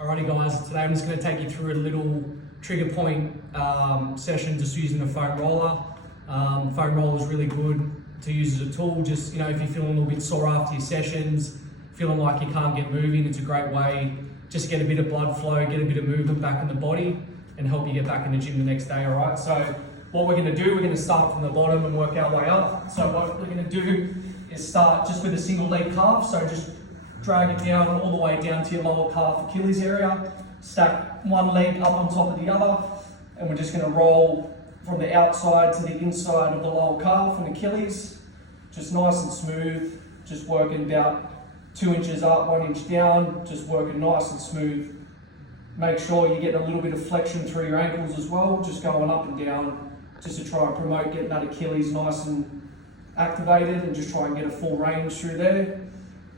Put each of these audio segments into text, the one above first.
Alrighty guys, today I'm just going to take you through a little trigger point session just using the foam roller. Foam roller is really good to use as a tool. Just, if you're feeling a little bit sore after your sessions, feeling like you can't get moving, it's a great way just get a bit of blood flow, get a bit of movement back in the body and help you get back in the gym the next day, alright? So what we're going to do, we're going to start from the bottom and work our way up. So what we're going to do is start just with a single leg calf, so just drag it down all the way down to your lower calf Achilles area. Stack one leg up on top of the other, and we're just going to roll from the outside to the inside of the lower calf and Achilles. Just nice and smooth, just working about 2 inches up, 1 inch down, just working nice and smooth. Make sure you get a little bit of flexion through your ankles as well, just going up and down, just to try and promote getting that Achilles nice and activated and just try and get a full range through there.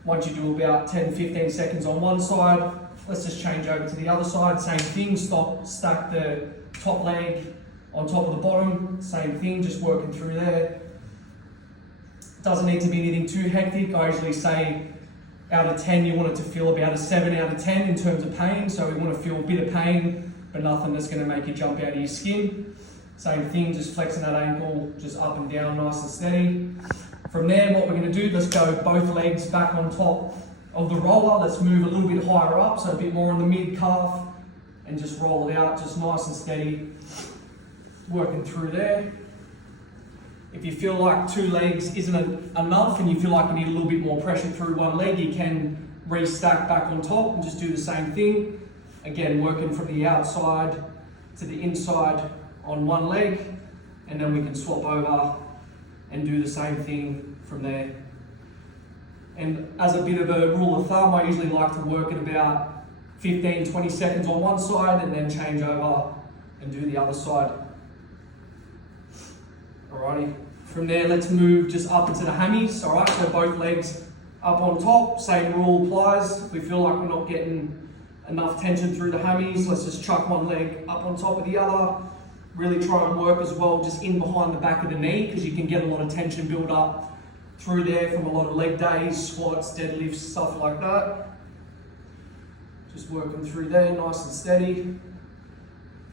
Once you do about 10-15 seconds on one side, let's just change over to the other side. Same thing, stack the top leg on top of the bottom. Same thing, just working through there. Doesn't need to be anything too hectic. I usually say out of 10, you want it to feel about a 7 out of 10 in terms of pain. So we want to feel a bit of pain, but nothing that's going to make you jump out of your skin. Same thing, just flexing that ankle, just up and down, nice and steady. From there, what we're going to do, let's go both legs back on top of the roller. Let's move a little bit higher up, so a bit more in the mid calf, and just roll it out, just nice and steady, working through there. If you feel like 2 legs isn't enough and you feel like you need a little bit more pressure through one leg, you can restack back on top and just do the same thing. Again, working from the outside to the inside on one leg, and then we can swap over and do the same thing from there. And as a bit of a rule of thumb, I usually like to work at about 15-20 seconds on one side and then change over and do the other side. Alrighty, from there let's move just up into the hammies. Alright, so both legs up on top, same rule applies. If we feel like we're not getting enough tension through the hammies, let's just chuck one leg up on top of the other. Really try and work as well just in behind the back of the knee, because you can get a lot of tension build up through there from a lot of leg days, squats, deadlifts, stuff like that. Just working through there, nice and steady.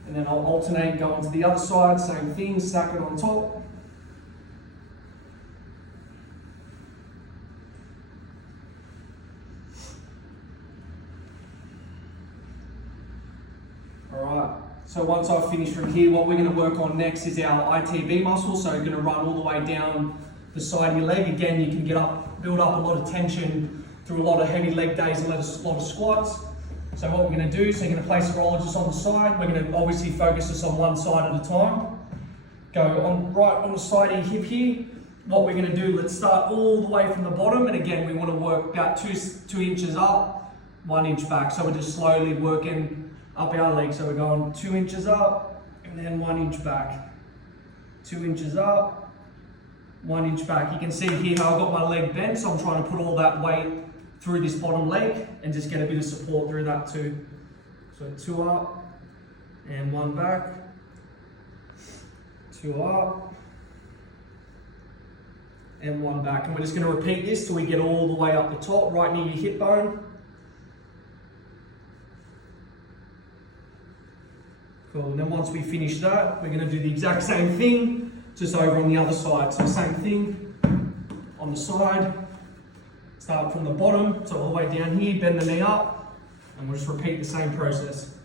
And then I'll alternate going to the other side, same thing, stack it on top. Alright. So once I've finished from here, what we're going to work on next is our ITB muscle. So you're going to run all the way down the side of your leg. Again, you can build up a lot of tension through a lot of heavy leg days and a lot of squats. So what we're going to do, so you're going to place the roller just on the side. We're going to obviously focus this on one side at a time. Go on right on the side of your hip here. What we're going to do, let's start all the way from the bottom. And again, we want to work about 2 inches up, 1 inch back. So we're just slowly working up our leg. So we're going 2 inches up and then 1 inch back. 2 inches up, 1 inch back. You can see here how I've got my leg bent, so I'm trying to put all that weight through this bottom leg and just get a bit of support through that too. So 2 up and 1 back, 2 up and 1 back. And we're just going to repeat this till we get all the way up the top, right near your hip bone. Cool, and then once we finish that, we're going to do the exact same thing, just over on the other side. So same thing, on the side, start from the bottom, so all the way down here, bend the knee up, and we'll just repeat the same process.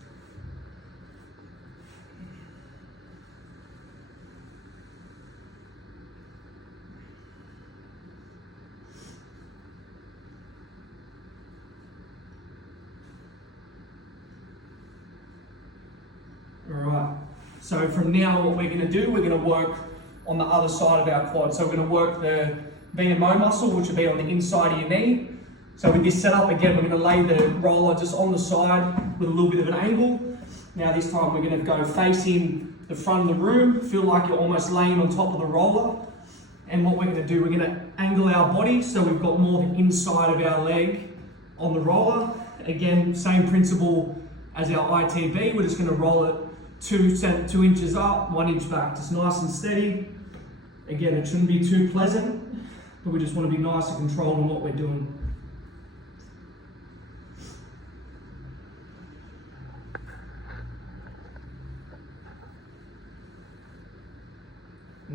Alright, so from now what we're going to do, we're going to work on the other side of our quad. So we're going to work the VMO muscle, which will be on the inside of your knee. So with this setup, again, we're going to lay the roller just on the side with a little bit of an angle. Now this time we're going to go facing the front of the room, feel like you're almost laying on top of the roller. And what we're going to do, we're going to angle our body so we've got more the inside of our leg on the roller. Again, same principle as our ITB, we're just going to roll it 2 inches up, 1 inch back, just nice and steady. Again, it shouldn't be too pleasant, but we just want to be nice and controlled in what we're doing.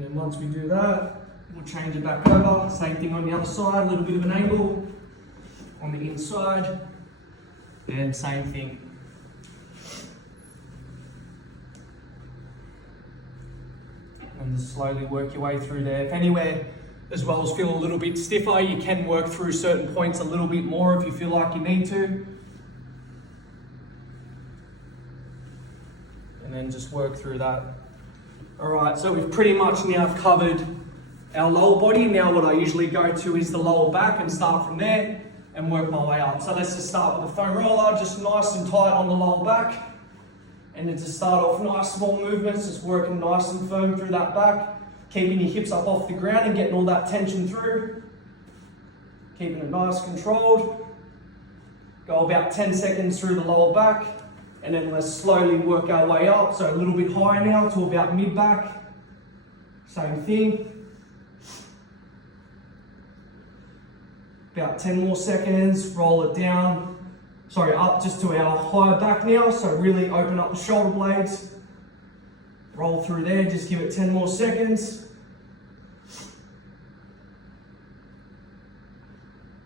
And then once we do that, we'll change it back over. Same thing on the other side, a little bit of an angle on the inside, and same thing. And just slowly work your way through there. If anywhere as well as feel a little bit stiffer, you can work through certain points a little bit more if you feel like you need to. And then just work through that. All right, so we've pretty much now covered our lower body. Now what I usually go to is the lower back and start from there and work my way up. So let's just start with the foam roller, just nice and tight on the lower back. And then to start off, nice small movements, just working nice and firm through that back, keeping your hips up off the ground and getting all that tension through. Keeping it nice, controlled. Go about 10 seconds through the lower back, and then let's slowly work our way up. So a little bit higher now to about mid-back. Same thing. About 10 more seconds, roll it down. Sorry, up just to our higher back now. So really open up the shoulder blades. Roll through there, just give it 10 more seconds.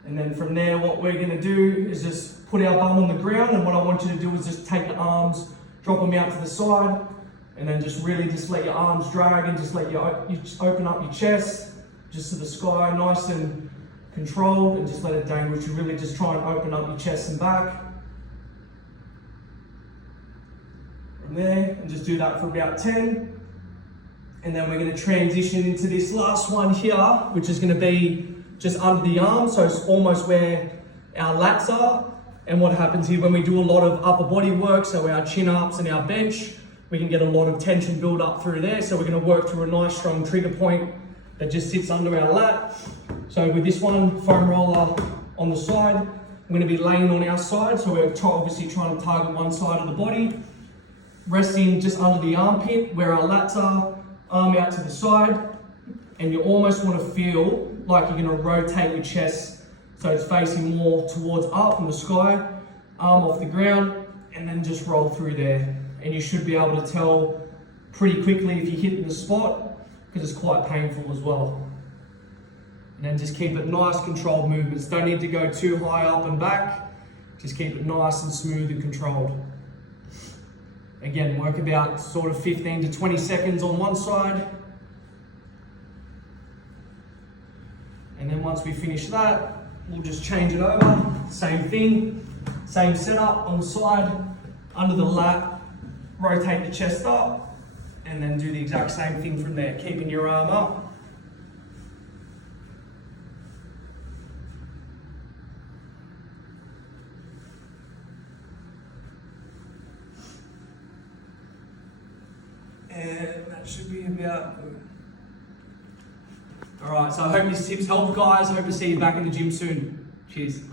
And then from there, what we're gonna do is just put our bum on the ground, and what I want you to do is just take the arms, drop them out to the side, and then just really just let your arms drag and just let you open up your chest, just to the sky, nice and controlled, and just let it dangle. You really just try and open up your chest and back. From there, and just do that for about 10. And then we're gonna transition into this last one here, which is gonna be just under the arm, so it's almost where our lats are. And what happens here when we do a lot of upper body work, so our chin ups and our bench, we can get a lot of tension build up through there. So we're gonna work through a nice strong trigger point that just sits under our lat. So with this one, foam roller on the side, we're gonna be laying on our side. So we're obviously trying to target one side of the body, resting just under the armpit where our lats are, arm out to the side. And you almost wanna feel like you're gonna rotate your chest so it's facing more towards up from the sky, arm off the ground, and then just roll through there. And you should be able to tell pretty quickly if you're hitting the spot, because it's quite painful as well. And then just keep it nice, controlled movements. Don't need to go too high up and back. Just keep it nice and smooth and controlled. Again, work about sort of 15 to 20 seconds on one side. And then once we finish that, we'll just change it over. Same thing, same setup on the side, under the lat, rotate the chest up, and then do the exact same thing from there, keeping your arm up. And that should be about good. All right, so I hope these tips helped, guys. I hope to see you back in the gym soon. Cheers.